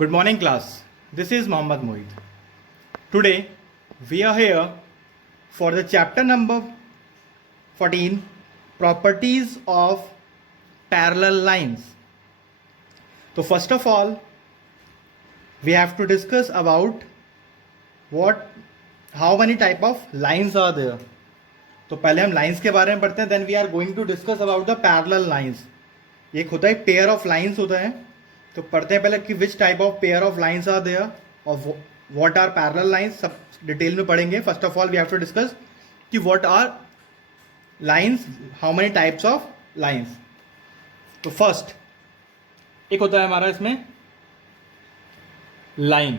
Good morning, class. This is Mohammad Mohit. Today, we are here for the chapter number 14, Properties of Parallel Lines. So, first of all, we have to discuss about how many type of lines are there. तो पहले हम lines के बारे में पढ़ते हैं, then we are going to discuss about the parallel lines. एक होता है पेयर ऑफ लाइंस होता है, तो पढ़ते हैं पहले कि which type of pair of lines are there और व्हाट आर पैरेलल लाइंस, सब डिटेल में पढ़ेंगे. First of all we have to discuss कि what are lines, how many types of lines. तो फर्स्ट एक होता है हमारा इसमें लाइन,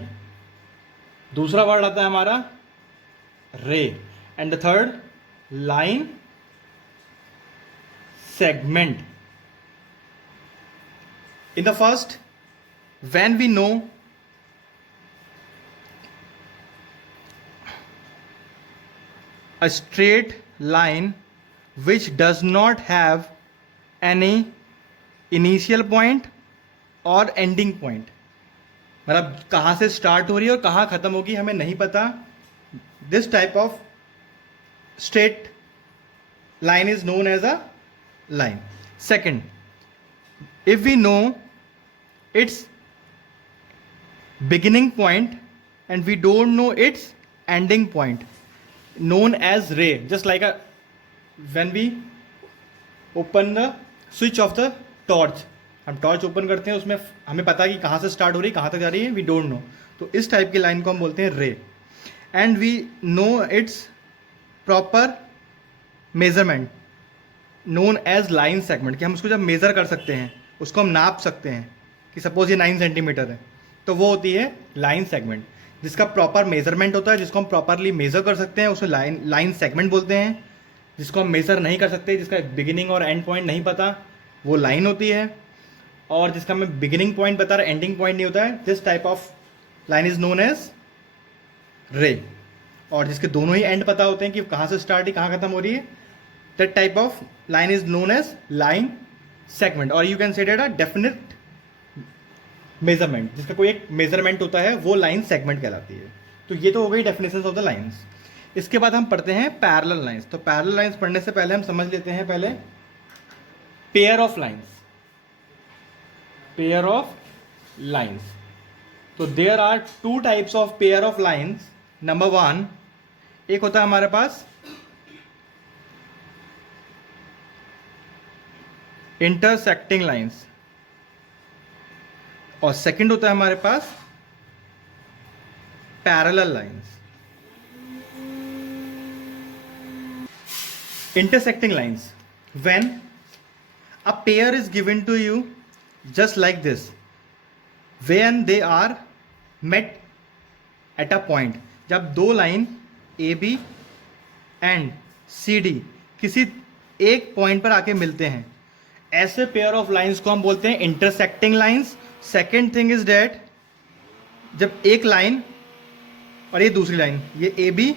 दूसरा वर्ड आता है हमारा रे, and the third line segment. In the first, when we know a straight line which does not have any initial point or ending point, मतलब कहाँ से स्टार्ट हो रही है और कहाँ ख़त्म होगी हमें नहीं पता, this type of straight line is known as a line. Second, if we know its beginning point and we don't know its ending point, known as ray, just like when we open the switch of the torch, हम torch open करते हैं, उसमें हमें पता है कि कहाँ से स्टार्ट हो रही है कहाँ तक जा रही है, वी डोंट नो. तो इस टाइप की लाइन को हम बोलते हैं ray. And we know it's proper measurement known as line segment, कि हम उसको जब मेज़र कर सकते हैं, उसको हम नाप सकते हैं कि सपोज ये 9 सेंटीमीटर है, तो वो होती है लाइन सेगमेंट, जिसका प्रॉपर मेजरमेंट होता है, जिसको हम प्रॉपरली मेज़र कर सकते हैं, उसे लाइन सेगमेंट बोलते हैं. जिसको हम मेज़र नहीं कर सकते, जिसका बिगिनिंग और एंड पॉइंट नहीं पता, वो लाइन होती है. और जिसका हमें बिगिनिंग पॉइंट पता है, एंडिंग पॉइंट नहीं होता है, this type of line is known as ray. और जिसके दोनों ही एंड पता होते हैं कि कहाँ से स्टार्ट है कहाँ खत्म हो रही है, that type of line is known as line segment. और you can say a definite measurement, जिसका कोई एक मेजरमेंट होता है, वो लाइन सेगमेंट कहलाती है. तो ये तो हो गई डेफिनेशन ऑफ द लाइन्स. इसके बाद हम पढ़ते हैं पैरेलल लाइन्स. तो पैरेलल लाइन्स पढ़ने से पहले हम समझ लेते हैं पहले pair of lines. Pair of lines, तो there are 2 types of pair of lines. Number 1, एक होता है हमारे पास इंटरसेक्टिंग लाइंस, और सेकंड होता है हमारे पास parallel lines. Intersecting lines, when a pair is given to you just like this, when they are met at a point, जब दो line A B and C D किसी एक पॉइंट पर आके मिलते हैं, ऐसे पेयर ऑफ लाइंस को हम बोलते हैं intersecting lines. Second thing is that, जब एक लाइन और ये दूसरी लाइन, ये ए बी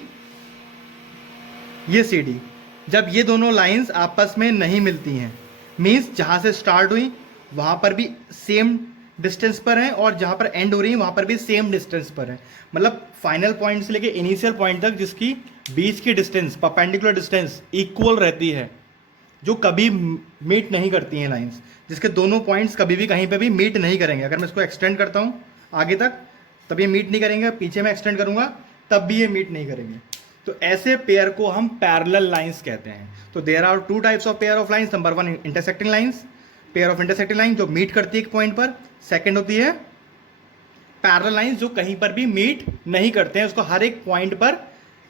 ये सी डी, जब ये दोनों लाइंस आपस में नहीं मिलती हैं, मीन्स जहाँ से स्टार्ट हुई वहाँ पर भी सेम डिस्टेंस पर है और जहाँ पर एंड हो रही है वहाँ पर भी सेम डिस्टेंस पर है, मतलब फाइनल पॉइंट से लेके इनिशियल पॉइंट तक जिसकी बीच की डिस्टेंस, परपेंडिकुलर डिस्टेंस इक्वल रहती है, जो कभी मीट नहीं करती हैं लाइंस, जिसके दोनों पॉइंट्स कभी भी कहीं पे भी मीट नहीं करेंगे. अगर मैं इसको एक्सटेंड करता हूँ आगे तक तब ये मीट नहीं करेंगे, पीछे मैं एक्सटेंड करूँगा तब भी ये मीट नहीं करेंगे. तो ऐसे पेयर को हम पैरेलल लाइंस कहते हैं. तो there are 2 types of pair of lines. Number 1 intersecting lines, pair of intersecting line जो मीट करती है एक पॉइंट पर. सेकेंड होती है पैरेलल लाइंस जो कहीं पर भी मीट नहीं करते हैं, उसको हर एक पॉइंट पर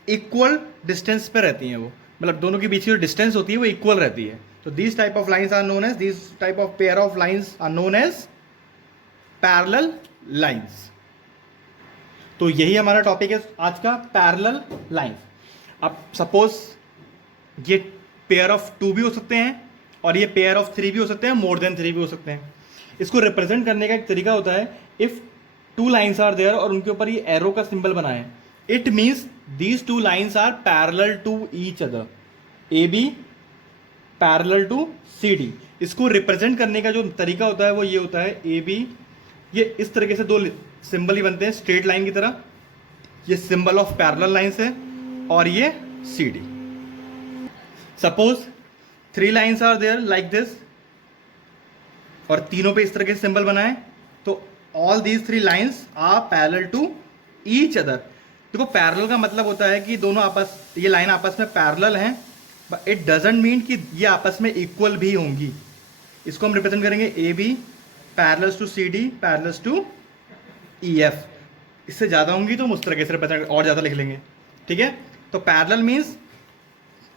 इक्वल डिस्टेंस पर रहती हैं, वो मतलब दोनों के बीच की जो डिस्टेंस होती है वो इक्वल रहती है. तो this type of lines are known as, this type of pair of lines are known as parallel lines. तो यही हमारा टॉपिक है आज का, पैरेलल लाइंस. अब सपोज ये पेयर ऑफ 2 भी हो सकते हैं और ये पेयर ऑफ 3 भी हो सकते हैं, मोर देन 3 भी हो सकते हैं. इसको रिप्रेजेंट करने का एक तरीका होता है, इफ 2 लाइंस आर देयर और उनके ऊपर ये एरो का सिंबल बना है, it means these 2 lines are parallel to each other. A B parallel to C D. इसको रिप्रेजेंट करने का जो तरीका होता है वो ये होता है, ए बी ये इस तरीके से दो सिंबल ही बनते हैं स्ट्रेट लाइन की तरह। ये सिंबल ऑफ पैरेलल लाइंस है और ये C D. Suppose 3 lines are there like this, और तीनों पे इस तरह के सिंबल बनाए, तो all these 3 lines are parallel to each other. देखो पैरेलल का मतलब होता है कि दोनों ये लाइन आपस में पैरेलल हैं, बट इट डजंट मीन कि ये आपस में इक्वल भी होंगी। इसको हम रिप्रेजेंट करेंगे A B parallels to C D parallels to E F. इससे ज़्यादा होंगी तो हम उस तरीके से रिप्रेजेंट और ज़्यादा लिख लेंगे, ठीक है। तो पैरेलल मीन्स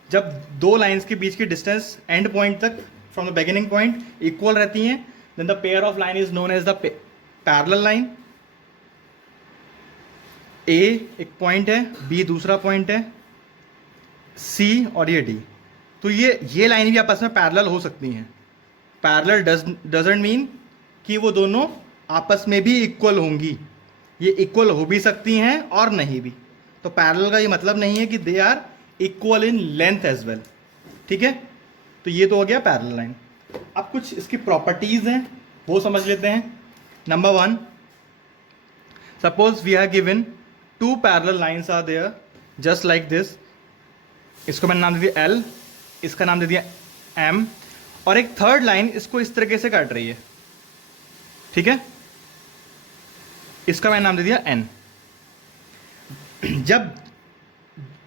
जब दो लाइंस के बीच की डिस्टेंस एंड पॉइंट तक from the beginning point equal रहती हैं, then the pair of line is known as the parallel line. A एक पॉइंट है, बी दूसरा पॉइंट है, सी और ये डी। तो ये लाइन भी आपस में पैरेलल हो सकती हैं। पैरेलल डजंट मीन कि वो दोनों आपस में भी इक्वल होंगी, ये इक्वल हो भी सकती हैं और नहीं भी। तो पैरेलल का ये मतलब नहीं है कि they are equal in length as well, ठीक है। तो ये तो हो गया पैरेलल लाइन। अब कुछ इसकी प्रॉपर्टीज हैं वो समझ लेते हैं। Number 1, suppose we have given 2 parallel lines are there just like this. इसको मैंने नाम दे दिया L, इसका नाम दे दिया M, और एक थर्ड लाइन इसको इस तरीके से काट रही है, ठीक है। इसका मैंने नाम दे दिया N। जब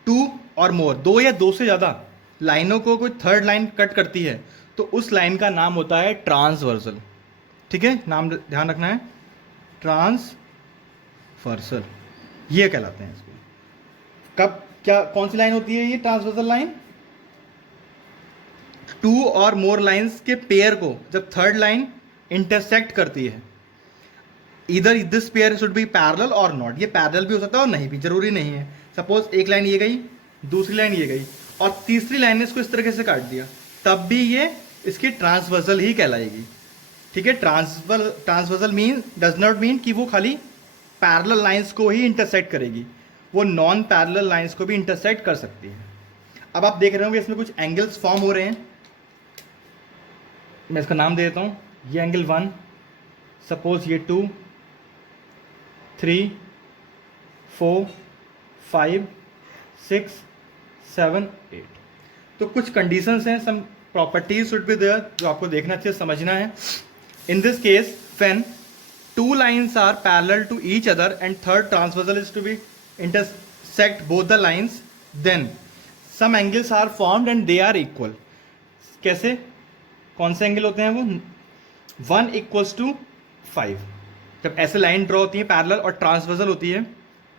2 और मोर, 2 या 2 से ज़्यादा लाइनों को कोई थर्ड लाइन कट करती है तो उस लाइन का नाम होता है ट्रांसवर्सल, ठीक है। नाम ध्यान रखना है, ट्रांसवर्सल ये कहलाते हैं इसको। कब क्या कौन सी लाइन होती है ये ट्रांसवर्सल लाइन? 2 और मोर लाइंस के पेयर को जब थर्ड लाइन इंटरसेक्ट करती है। इधर this pair should be parallel और नॉट। ये पैरेलल भी हो सकता है और नहीं भी, जरूरी नहीं है। सपोज एक लाइन ये गई, दूसरी लाइन ये गई और तीसरी लाइन ने इसको इस तरीके से काट दिया, तब भी ये इसकी ट्रांसवर्सल ही कहलाएगी, ठीक है। Transversal mean does not mean कि वो खाली पैरेलल लाइंस को ही इंटरसेक्ट करेगी, वो नॉन पैरेलल लाइंस को भी इंटरसेक्ट कर सकती है। अब आप देख रहे होंगे इसमें कुछ एंगल्स फॉर्म हो रहे हैं। मैं इसका नाम दे देता हूँ। ये एंगल 1, सपोज ये 2, 3, 4, 5, 6, 7, 8। तो कुछ कंडीशंस हैं, some properties should be there जो आपको देखना चाहिए, समझना है। In this case when 2 lines are parallel to each other and third transversal is to be intersect both the lines, then some angles are formed and they are equal. कैसे, कौन से angle होते हैं वो? 1 equals to 5। जब ऐसे line draw होती है पैरेलल और ट्रांसवर्सल होती है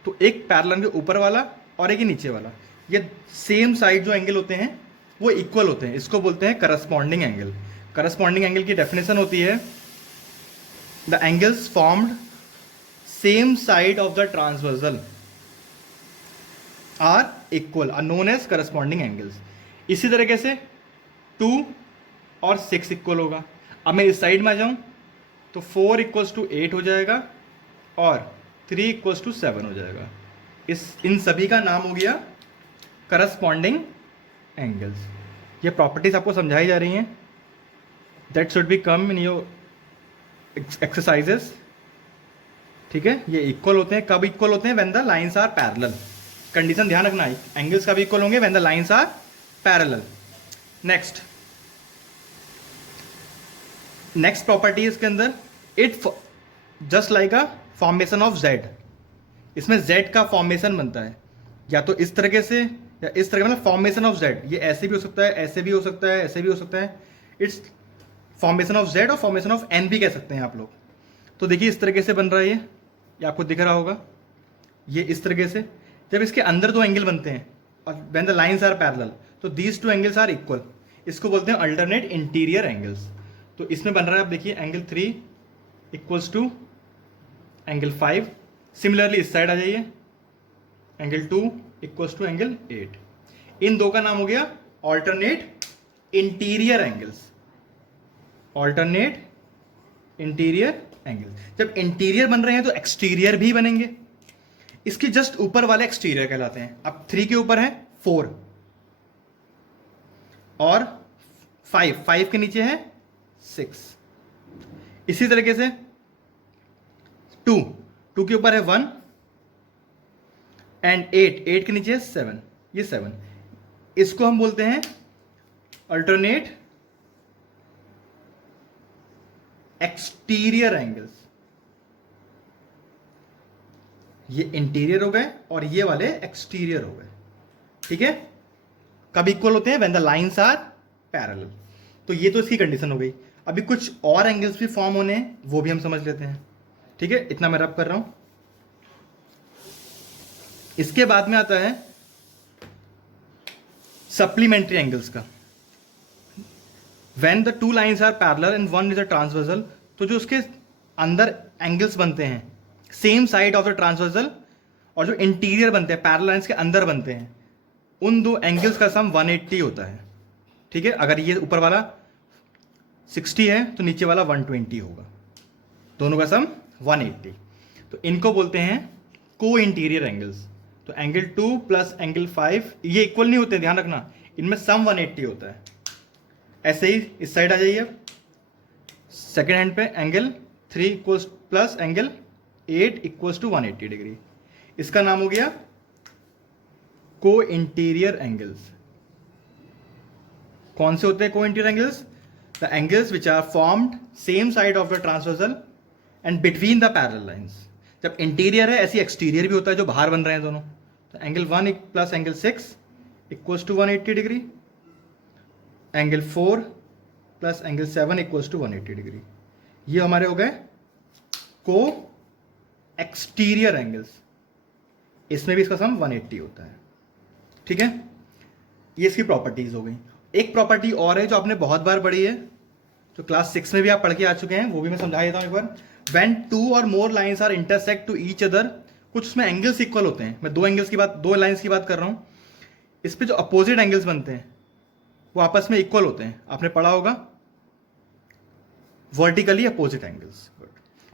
तो एक पैरेलल के ऊपर वाला और एक ही नीचे वाला, ये सेम साइड जो एंगल होते हैं वो इक्वल होते हैं। इसको बोलते हैं करस्पॉन्डिंग एंगल। करस्पॉन्डिंग एंगल की डेफिनेशन होती है the angles formed same side of the transversal are equal are known as corresponding angles। इसी तरीके से 2 और 6 इक्वल होगा। अब मैं इस साइड में आ जाऊं तो 4 इक्वल्स टू 8 हो जाएगा और 3 इक्वल्स टू 7 हो जाएगा। इन सभी का नाम हो गया करस्पॉन्डिंग एंगल्स। ये प्रॉपर्टीज आपको समझाई जा रही हैं, that should be come in your exercises, ठीक है। ये इक्वल होते हैं, कब इक्वल होते हैं? When the lines are parallel. Condition ध्यान रखना है, एंगल्स कब इक्वल होंगे? When the lines are parallel. Next property इसके अंदर, it just like a formation of Z. इसमें जेड का फॉर्मेशन बनता है या तो इस तरीके से या इस तरह, मतलब फॉर्मेशन ऑफ जेड। ये ऐसे भी हो सकता है, ऐसे भी हो सकता है, ऐसे भी हो सकता है। इट्स फॉर्मेशन ऑफ जेड और फॉर्मेशन ऑफ एन भी कह सकते हैं आप लोग। तो देखिए इस तरीके से बन रहा है ये आपको दिख रहा होगा। ये इस तरीके से जब इसके अंदर 2 एंगल बनते हैं और when the lines are parallel तो दीज 2 एंगल्स आर इक्वल। इसको बोलते हैं अल्टरनेट इंटीरियर एंगल्स। तो इसमें बन रहा है, आप देखिए angle 3 equals to angle 5। Similarly इस साइड आ जाइए, एंगल 2 इक्वल्स टू एंगल 8। इन दो का नाम हो गया alternate interior angles. Alternate interior angle. जब इंटीरियर बन रहे हैं तो एक्सटीरियर भी बनेंगे। इसके जस्ट ऊपर वाले एक्सटीरियर कहलाते हैं। अब 3 के ऊपर है 4 और 5 के नीचे है 6। इसी तरीके से टू, टू के ऊपर है 1 एंड 8, 8 के नीचे है 7, ये 7, इसको हम बोलते हैं अल्टरनेट एक्सटीरियर एंगल्स। ये इंटीरियर हो गए और ये वाले एक्सटीरियर हो गए, ठीक है। कब इक्वल होते हैं? When the lines are parallel. तो ये तो इसकी कंडीशन हो गई। अभी कुछ और एंगल्स भी फॉर्म होने हैं, वो भी हम समझ लेते हैं, ठीक है। इतना मैं रब कर रहा हूं। इसके बाद में आता है सप्लीमेंट्री एंगल्स का। When the two lines are parallel and one is a transversal, तो जो उसके अंदर एंगल्स बनते हैं same side of the transversal, और जो इंटीरियर बनते हैं पैरेलल लाइंस के अंदर बनते हैं, उन दो एंगल्स का सम 180 होता है, ठीक है। अगर ये ऊपर वाला 60 है तो नीचे वाला 120 होगा, दोनों का सम 180। तो इनको बोलते हैं को इंटीरियर एंगल्स। तो एंगल 2 प्लस एंगल 5 ये इक्वल नहीं होते, ध्यान रखना, इनमें सम 180 होता है। ऐसे ही इस साइड आ जाइए, सेकेंड हैंड पे angle 3 equals plus angle 8 equals to 180 degree. इसका नाम हो गया को इंटीरियर एंगल्स। कौन से होते हैं को interior angles? The angles which are formed same side of the transversal and between the parallel lines. जब इंटीरियर है, ऐसी एक्सटीरियर भी होता है जो बाहर बन रहे हैं दोनों। तो angle 1 plus angle 6 equals to 180 degree, angle 4 plus angle 7 equals to 180 degree. ये हमारे हो गए को एक्सटीरियर एंगल्स। इसमें भी इसका सम 180 होता है, ठीक है। ये इसकी प्रॉपर्टीज हो गई। एक प्रॉपर्टी और है जो आपने बहुत बार पढ़ी है, जो क्लास 6 में भी आप पढ़ के आ चुके हैं, वो भी मैं समझा देता हूं एक बार। व्हेन टू और more lines are intersect to each other, कुछ उसमें एंगल्स इक्वल होते हैं। मैं दो लाइंस की बात कर रहा हूं। इस पे जो अपोजिट एंगल्स बनते हैं वो आपस में इक्वल होते हैं। आपने पढ़ा होगा वर्टिकली अपोजिट एंगल्स।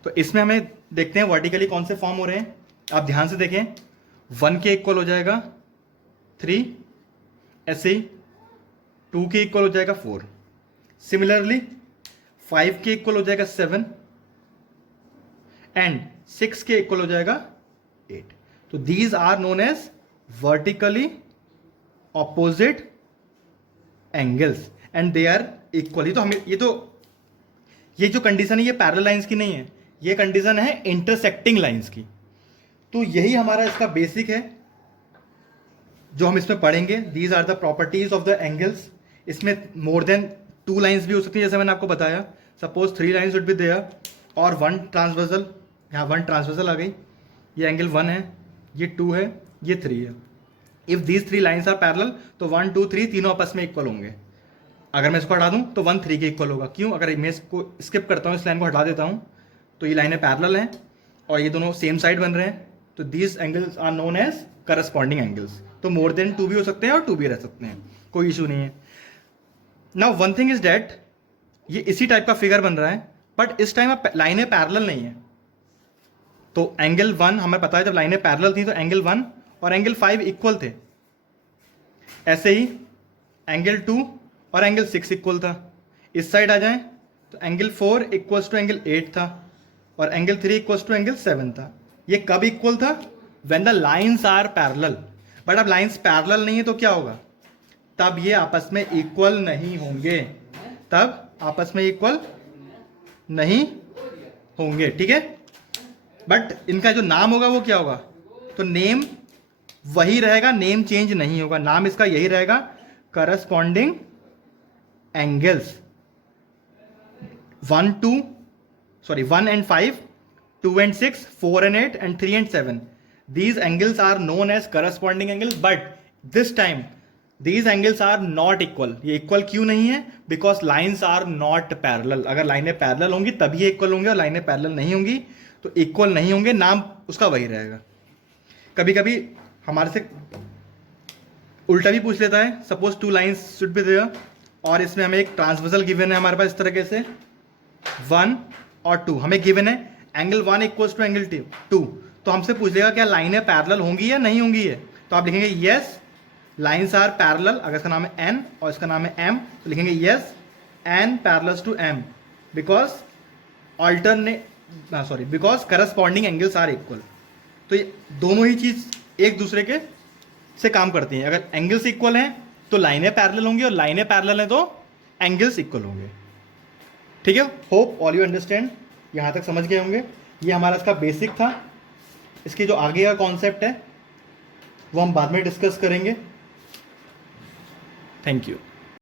तो इसमें हमें देखते हैं वर्टिकली कौन से फॉर्म हो रहे हैं। आप ध्यान से देखें, 1 के इक्वल हो जाएगा 3, ऐसे ही 2 के इक्वल हो जाएगा 4, सिमिलरली 5 के इक्वल हो जाएगा 7 एंड 6 के इक्वल हो जाएगा 8। तो these are known as vertically opposite angles and they are equally. तो हमें ये जो कंडीशन है ये पैरेलल लाइंस की नहीं है, ये कंडीशन है इंटरसेक्टिंग लाइंस की। तो यही हमारा इसका बेसिक है जो हम इसमें पढ़ेंगे। These are the properties of the angles. इसमें मोर देन 2 लाइंस भी हो सकती है, जैसे मैंने आपको बताया। Suppose 3 lines would be there और 1 ट्रांसवर्सल। यहाँ 1 ट्रांसवर्सल आ गई, ये एंगल 1 है, ये 2 है, ये 3 है। If these 3 lines are parallel तो 1 2 3 तीनों आपस में इक्वल होंगे। अगर मैं इसको हटा दूं तो 1 3 के इक्वल होगा। क्यों? अगर मैं इसको स्किप करता हूं, इस लाइन को हटा देता हूं, तो ये लाइनें पैरेलल हैं और ये दोनों सेम साइड बन रहे हैं। तो these angles are known as corresponding angles. तो मोर देन 2 भी हो सकते हैं और 2 भी रह सकते हैं, कोई इशू नहीं है। Now one thing is that ये इसी टाइप का फिगर बन रहा है, बट इस टाइम लाइनें पैरेलल नहीं है। तो एंगल 1 हमें पता है जब लाइनें पैरेलल थी तो एंगल 1 और एंगल 5 इक्वल थे। ऐसे ही एंगल 2 और एंगल 6 इक्वल था। इस साइड आ जाएं तो एंगल 4 इक्वल्स टू एंगल 8 था और एंगल 3 इक्वल्स टू एंगल 7 था। ये कब इक्वल था? When the lines are parallel. But अब लाइंस पैरेलल नहीं है तो क्या होगा? तब ये आपस में इक्वल नहीं होंगे, तब आपस में इक्वल नहीं होंगे, ठीक है। बट इनका जो नाम होगा वो क्या होगा? तो नेम वही रहेगा, नेम चेंज नहीं होगा, नाम इसका यही रहेगा, corresponding angles. 1 and 5, 2 and 6, 4 and 8 and 3 and 7. These angles are known as corresponding angles, but this time these angles are not equal. ये इक्वल क्यों नहीं है? Because lines are not parallel. अगर लाइनें पैरेलल होंगी तभी ये इक्वल होंगे और लाइनें पैरेलल नहीं होंगी तो इक्वल नहीं होंगे, नाम उसका वही रहेगा। कभी कभी हमारे से उल्टा भी पूछ लेता है। Suppose 2 lines should be there और इसमें हमें एक ट्रांसवर्सल गिवन है हमारे पास इस तरीके से 1 और 2 हमें गिवन है। एंगल 1 इक्वल्स टू एंगल 2, तो हमसे पूछ लेगा क्या लाइनें पैरेलल होंगी या नहीं होंगी है। तो आप लिखेंगे यस लाइन्स आर पैरेलल। अगर इसका नाम है एन और इसका नाम है एम तो लिखेंगे yes N parallels to M, because sorry, because corresponding angles are equal. तो ये दोनों ही चीज़ एक दूसरे के से काम करती हैं। अगर एंगल्स इक्वल हैं तो लाइनें पैरेलल होंगी, और लाइनें पैरेलल हैं तो एंगल्स इक्वल होंगे। ठीक है, होप ऑल यू अंडरस्टैंड, यहाँ तक समझ गए होंगे। ये हमारा इसका बेसिक था। इसकी जो आगे का कॉन्सेप्ट है वो हम बाद में डिस्कस करेंगे। Thank you.